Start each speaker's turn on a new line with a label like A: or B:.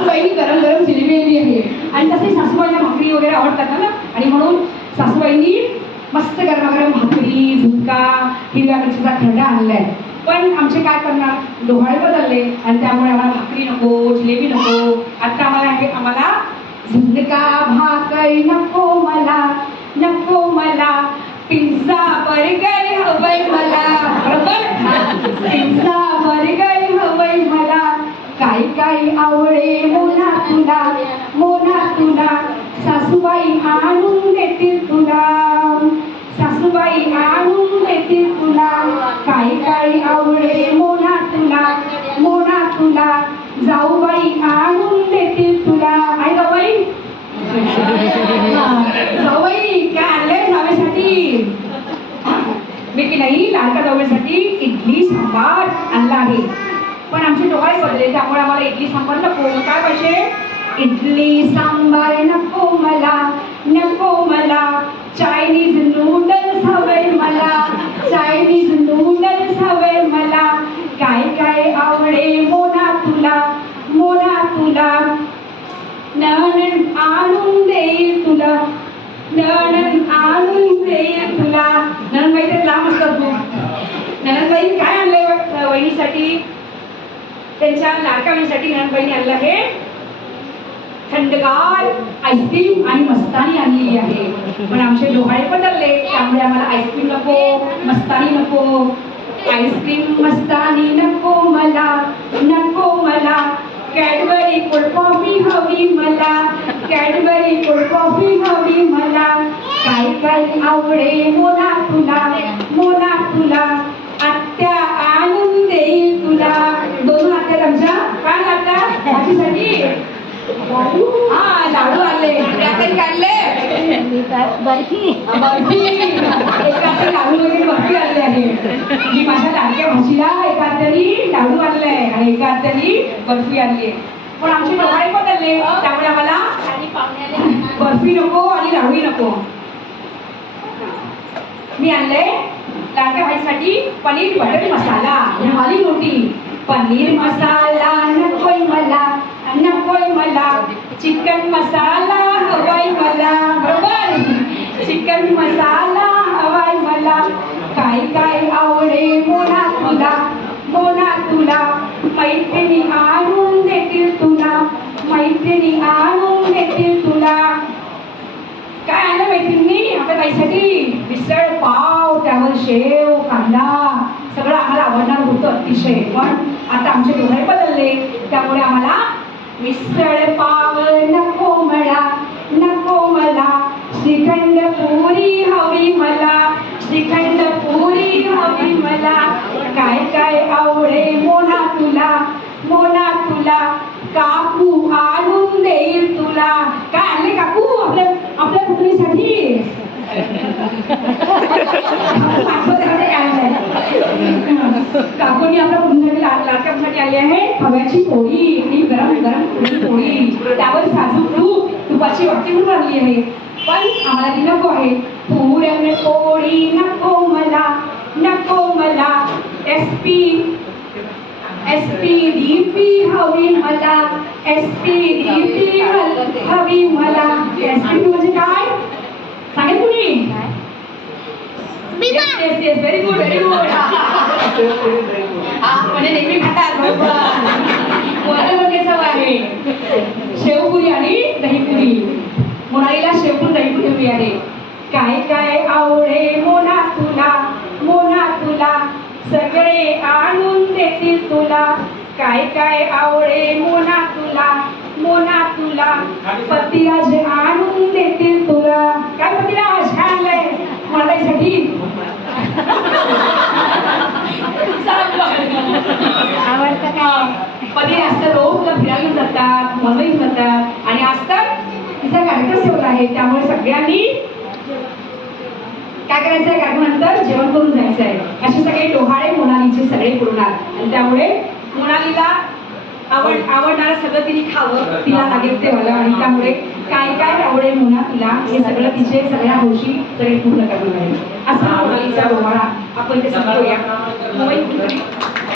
A: सासूबाईंनी गरम गरम जिलेबी आणली आहे. आणि तसे सासूबाईंना भाकरी वगैरे आवडतात ना. आणि म्हणून सासूबाईंनी मस्त गरमागरम भाकरी झुणका हिरव्या मिरचीचा खरडा आणलाय. पण आमचे काय करणार? डोहाळे बदलले. आणि त्यामुळे आम्हाला भाकरी नको जिलेबी नको. आता आम्हाला आम्हाला झुणका भाकरी नको मला नको मला पिझ्झा बर्गर हवंय मला बरोबर पिझ्झा बर्गर हवंय मला काही आवडे मोना तुला मोना तुला सासूबाई आणून देतील तुला. सासूबाई आणून देतील तुला काही काही आवडे मोना तुला मोना तुला. जाऊबाई आणून देतील तुला. आई जाऊबाई. जाऊबाई काय आणलंय जावेसाठी? मी की नाही लाडका जाऊबाईसाठी इडली सांबार आणला आहे. पण आमचे डोळे बदले त्यामुळे आम्हाला इडली सांबार नको. काय पाहिजे? इडली सांबार नको मला नको मला. चायनीज नूडल्स हवे मला चायनीज नूडल्स हवे मला. काय काय आवडे मोना तुला मोना तुला. नणन आणून देईल तुला नणन आणून देईल तुला. नणन तर लांब असतात नणन बाई काय आणलंय वहिनीसाठी? त्यांच्या लाडक्या वहिनीसाठी नणनबाईने आणलं हे थंडगार आईस्क्रीम आणि मस्तानी आणलेली आहे. पण आमचे डोहाळे बदलले त्यामुळे आम्हाला आईस्क्रीम नको मस्तानी नको. आईस्क्रीम मस्तानी नको मला नको मला. कॅडबरी कोल्ड कॉफी हवी मला कॅडबरी कोल्ड कॉफी हवी मला. काय काय आवडे मोना तुला मोना तुला आमच्या काय लागतात भाजीसाठी? हा लाडू आणले. त्यातरी काढले.
B: बर्फी.
A: बर्फी. एका लाडू वगैरे बर्फी आणले आहे. मी माझ्या लाडक्या भाजीला तरी लाडू आणलाय आणि एका तरी बर्फी आणली आहे. पण आमचे डोळे बदलले त्यामुळे आम्हाला बर्फी नको आणि लाडूही नको. मी आणले लाडक्या भाजीसाठी पनीर बटर मसाला रुमाली रोटी पनीर मसाला नकोय मला नकोय मला. चिकन मसाला हवाय मला. बरोबर? चिकन मसाला हवाय मला. काय काय आवडे मोना तुला मोना तुला. मैत्रिणी आणून देतील तुला मैत्रिणी आणून देतील तुला. काय आलं मैत्रिणी? आपल्या बाईसाठी? मिसळ पाव त्यावर शेव कांदा. सगळं आम्हाला आवडणार होतं अतिशय. पण आता आमचे डोळे बदलले. त्यामुळे आम्हाला मिसळ पाव नको मला नको मला. श्रीखंड पुरी हवी मला श्रीखंड पुरी हवी मला. काय काय आवडे मोना तुला मोना तुला. काकू आणून देईल तुला. काय आणले काकू? आपल्या आपल्या पुतणीसाठी? काकूनी आपल्या पुतणीसाठी आली आहे. खव्याची पोळी आणि गरम गरम पोळी. त्यावर साजूक तूप तुपाची वाटी म्हणून आणली आहे. पण आम्हाला ती नको आहे. पुरण पोळी नको मला नको मला. S P S P D P हवी मला. एस पी डी पी हवी मला. एस पी म्हणजे काय? सांगेल कुणी yes yes very good very good म्हणजे नेहमी खातात मला म्हणजे आहे. शेवपुरी आणि दहीपुरी. मोनालीला शेवपूर दहीपुरी हवी आहे. काय काय आवडे मोना तुला मोना तुला. सगळे आणून देतील तुला. काय काय आवडे मोना तुला मोना तुला. पतिराज आणून देतील तुला काय पतिराज काय आणलंय मोनालीसाठी
B: आवडतं
A: असतं रोज तिला फिरायला जातात मुंबईत जातात आणि आज तर तिचा कार्यक्रम ठेवला आहे. त्यामुळे सगळ्यांनी काय करायचं आहे? कार्यक्रमानंतर जेवण करून जायचं आहे. असे सगळे डोहाळे मोनालीचे सगळे पुरवणार आणि त्यामुळे मोनालीला आवड आवडणारं सगळं तिने खावं तिला लागेल ते मला आणि त्यामुळे काय काय आवडेल मोना तिला हे सगळं तिचे सगळ्या गोष्टी सगळे पूर्ण करणार आहे असा मोनालीचा डोहाळा आपण ते सांगूया मुंबईत